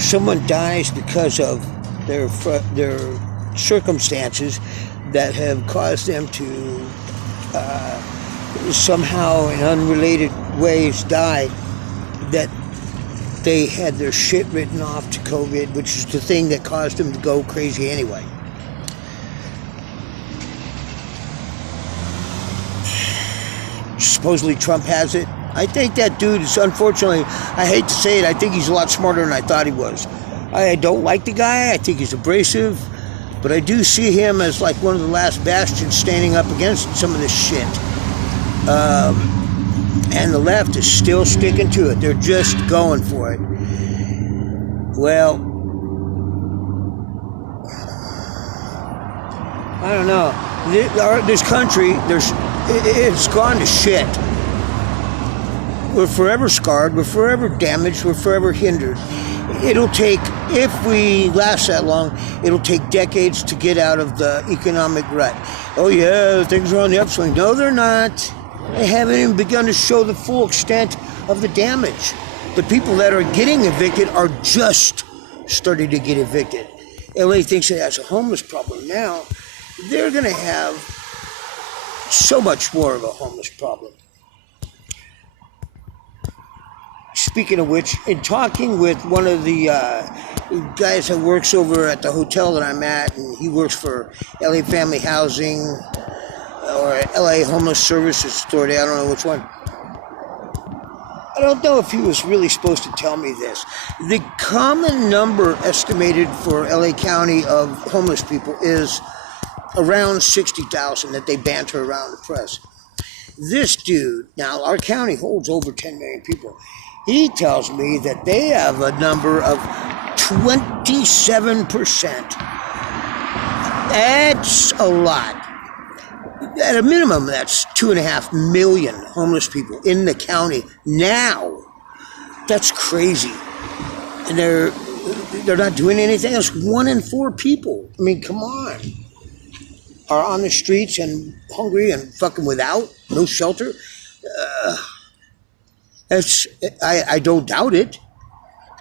someone dies because of their circumstances that have caused them to somehow in unrelated ways die, that they had their shit written off to COVID, which is the thing that caused them to go crazy anyway. Supposedly Trump has it. I think that dude is, unfortunately, I hate to say it, I think he's a lot smarter than I thought he was. I don't like the guy. I think he's abrasive. But I do see him as like one of the last bastions standing up against some of this shit. And the left is still sticking to it. They're just going for it. Well, I don't know. This country, it's gone to shit. We're forever scarred. We're forever damaged. We're forever hindered. It'll take, if we last that long, it'll take decades to get out of the economic rut. Oh yeah, things are on the upswing. No, they're not. They haven't even begun to show the full extent of the damage. The people that are getting evicted are just starting to get evicted. LA thinks it has a homeless problem now. They're going to have so much more of a homeless problem. Speaking of which, in talking with one of the guys that works over at the hotel that I'm at, and he works for LA Family Housing or LA Homeless Services Authority, I don't know which one. I don't know if he was really supposed to tell me this. The common number estimated for LA County of homeless people is around 60,000 that they banter around the press. This dude, now our county holds over 10 million people. He tells me that they have a number of 27%. That's a lot. At a minimum, that's 2.5 million homeless people in the county now. That's crazy. And they're not doing anything else. 1 in 4 people, I mean, come on, are on the streets and hungry and fucking without, no shelter. I don't doubt it.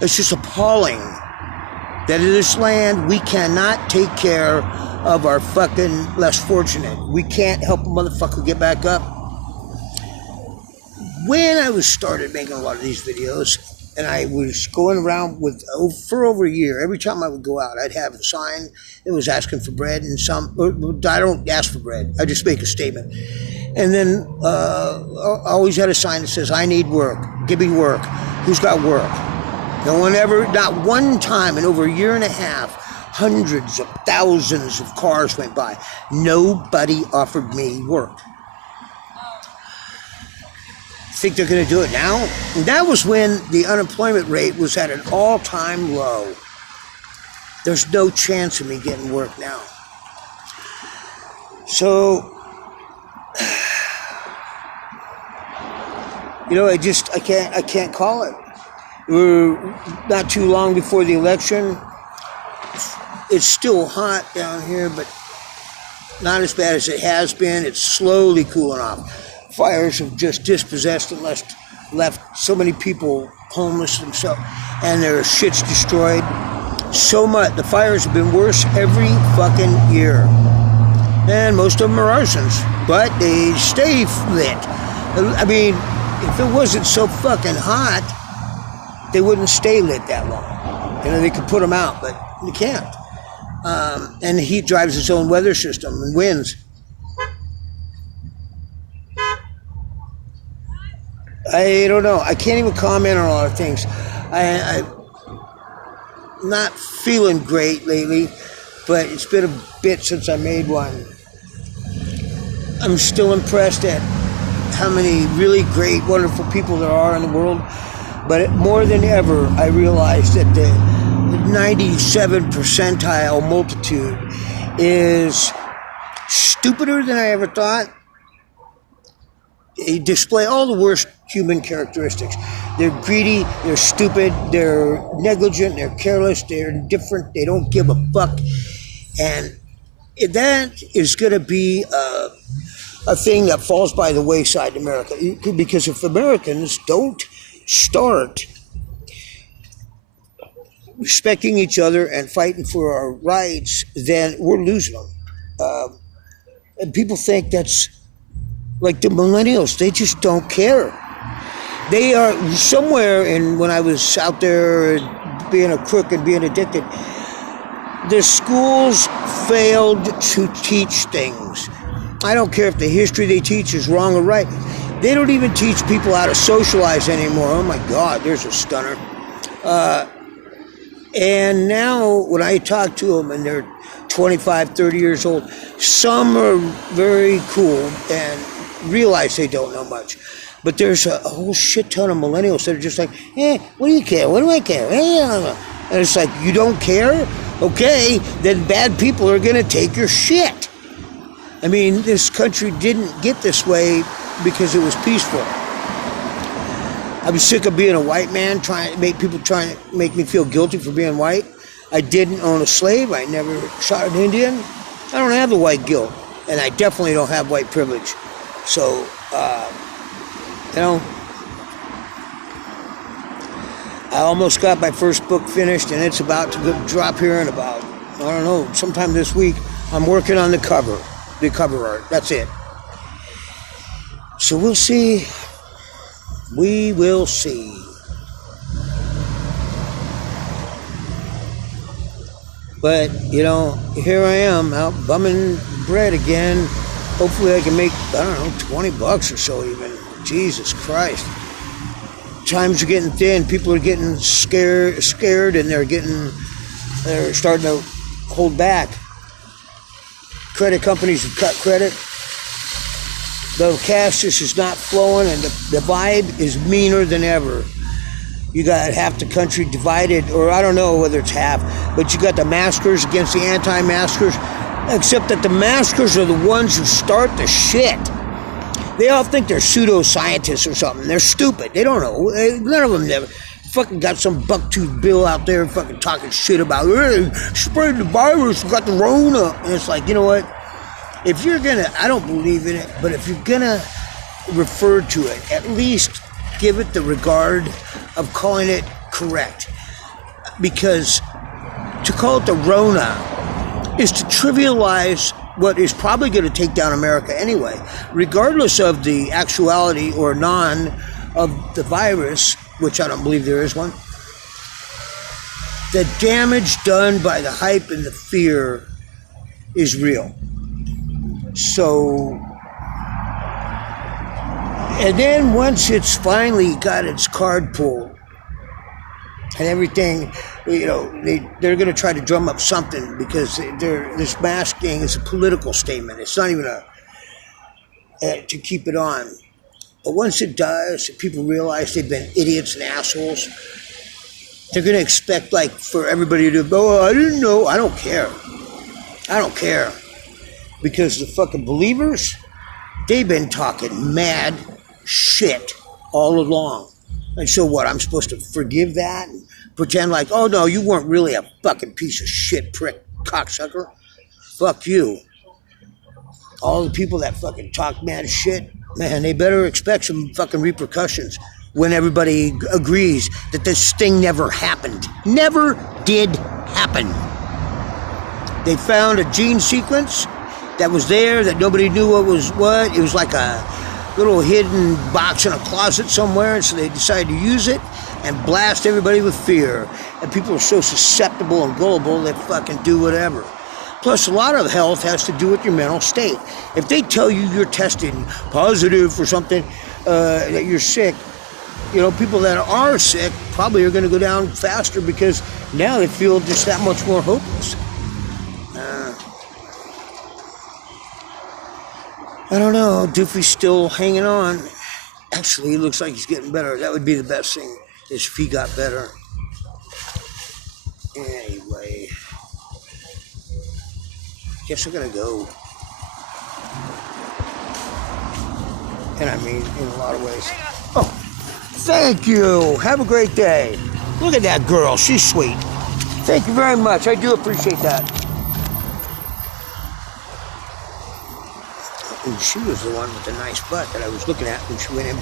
It's just appalling that in this land we cannot take care of our fucking less fortunate. We can't help a motherfucker get back up. When I started making a lot of these videos, and I was going around for over a year, every time I would go out, I'd have a sign that was asking for bread, and I don't ask for bread, I just make a statement. And then I always had a sign that says, I need work, give me work. Who's got work? No one ever, not one time in over a year and a half, hundreds of thousands of cars went by. Nobody offered me work. Think they're going to do it now? And that was when the unemployment rate was at an all-time low. There's no chance of me getting work now. So, you know, I can't call it. We're not too long before the election. It's still hot down here, but not as bad as it has been. It's slowly cooling off. Fires have just dispossessed and left so many people homeless themselves, and their shit's destroyed. So much. The fires have been worse every fucking year. And most of them are arsons, but they stay lit. I mean, if it wasn't so fucking hot, they wouldn't stay lit that long. You know, they could put them out, but you can't. And the heat drives its own weather system and winds. I don't know. I can't even comment on a lot of things. I'm not feeling great lately, but it's been a bit since I made one. I'm still impressed at how many really great, wonderful people there are in the world. But more than ever, I realize that the 97 percentile multitude is stupider than I ever thought. They display all the worst human characteristics. They're greedy, they're stupid, they're negligent, they're careless, they're indifferent, they don't give a fuck. And that is going to be a thing that falls by the wayside in America. Because if Americans don't start respecting each other and fighting for our rights, then we're losing them. And people think that's like the millennials. They just don't care. They are somewhere in when I was out there being a crook and being addicted, the schools failed to teach things. I don't care if the history they teach is wrong or right. They don't even teach people how to socialize anymore. Oh my God, there's a stunner. And now when I talk to them and they're 25, 30 years old, some are very cool and realize they don't know much. But there's a whole shit ton of millennials that are just like, what do you care? What do I care? And it's like, you don't care? Okay, then bad people are going to take your shit. I mean, this country didn't get this way because it was peaceful. I was sick of being a white man, trying to make me feel guilty for being white. I didn't own a slave. I never shot an Indian. I don't have the white guilt, and I definitely don't have white privilege. So, I almost got my first book finished, and it's about to drop here in about, I don't know, sometime this week. I'm working on the cover art. That's it. So we'll see. We will see. But, here I am out bumming bread again. Hopefully I can make, $20 or so even. Jesus Christ. Times are getting thin. People are getting scared and they're starting to hold back. Credit companies have cut credit. The cash just is not flowing, and the vibe is meaner than ever. You got half the country divided, or I don't know whether it's half, but you got the maskers against the anti-maskers, except that the maskers are the ones who start the shit. They all think they're pseudoscientists or something. They're stupid. They don't know. None of them never fucking got some buck-toothed Bill out there fucking talking shit about, hey, spread the virus, got the Rona. And it's like, you know what? If you're gonna, I don't believe in it, but if you're gonna refer to it, at least give it the regard of calling it correct. Because to call it the Rona is to trivialize what is probably going to take down America anyway, regardless of the actuality or non of the virus, which I don't believe there is one. The damage done by the hype and the fear is real. So, and then once it's finally got its card pulled and everything, they're going to try to drum up something because this masking is a political statement. It's not even to keep it on. But once it does, people realize they've been idiots and assholes. They're going to expect for everybody to go, I didn't know. I don't care. Because the fucking believers, they've been talking mad shit all along. And so what, I'm supposed to forgive that and pretend like, oh no, you weren't really a fucking piece of shit prick cocksucker? Fuck you. All the people that fucking talk mad shit, man, they better expect some fucking repercussions when everybody agrees that this thing never happened. Never did happen. They found a gene sequence that was there that nobody knew what was what. It was like a little hidden box in a closet somewhere, and so they decided to use it and blast everybody with fear. And people are so susceptible and gullible, they fucking do whatever. Plus, a lot of health has to do with your mental state. If they tell you you're tested positive for something, that you're sick, people that are sick probably are going to go down faster because now they feel just that much more hopeless. I don't know, Doofy's still hanging on. Actually, he looks like he's getting better. That would be the best thing, is if he got better. Anyway, guess I'm gonna go. And I mean, in a lot of ways. Oh, thank you. Have a great day. Look at that girl. She's sweet. Thank you very much. I do appreciate that. And she was the one with the nice butt that I was looking at when she went in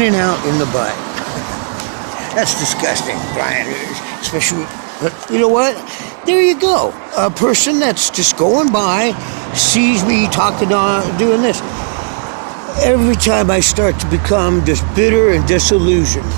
and out in the butt. That's disgusting, Brian. Especially, but you know what? There you go. A person that's just going by, sees me talking on, doing this. Every time I start to become just bitter and disillusioned,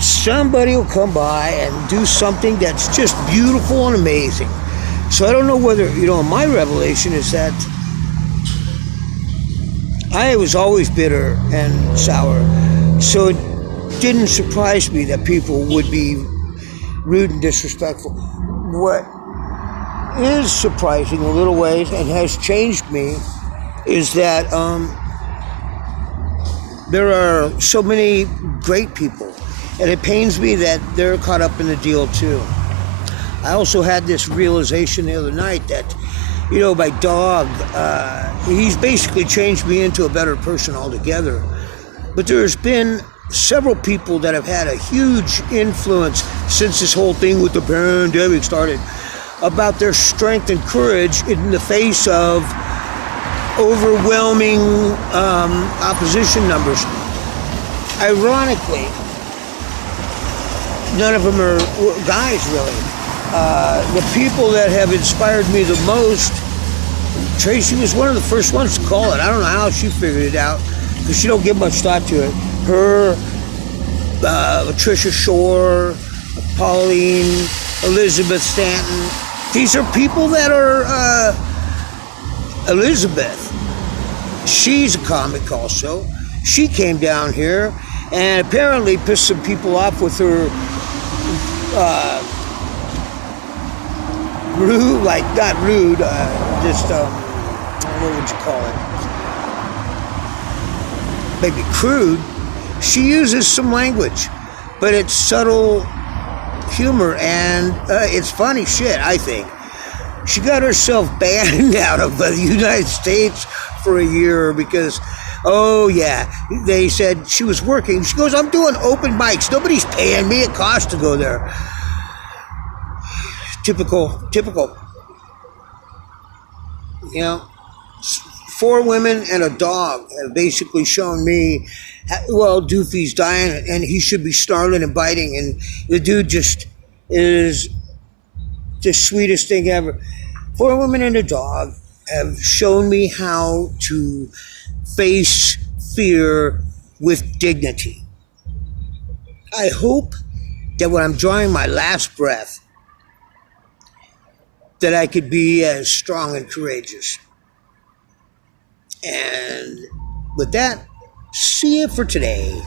somebody will come by and do something that's just beautiful and amazing. So I don't know whether, my revelation is that I was always bitter and sour. So it didn't surprise me that people would be rude and disrespectful. What is surprising in little ways and has changed me is that there are so many great people, and it pains me that they're caught up in the deal too. I also had this realization the other night that, my dog, he's basically changed me into a better person altogether. But there's been several people that have had a huge influence since this whole thing with the pandemic started about their strength and courage in the face of overwhelming opposition numbers. Ironically, none of them are guys, really. The people that have inspired me the most, Tracy was one of the first ones to call it. I don't know how she figured it out, because she don't give much thought to it. Her, Patricia Shore, Pauline, Elizabeth Stanton. These are people that are, Elizabeth, she's a comic also. She came down here and apparently pissed some people off with her, rude, not rude, what would you call it? Maybe crude. She uses some language, but it's subtle humor, and it's funny shit, I think. She got herself banned out of the United States for a year because, they said she was working. She goes, I'm doing open mics. Nobody's paying me. It costs to go there. Typical. 4 women and a dog have basically shown me, Doofy's dying and he should be snarling and biting, and the dude just is the sweetest thing ever. 4 women and a dog have shown me how to face fear with dignity. I hope that when I'm drawing my last breath, that I could be as strong and courageous. And with that, see you for today.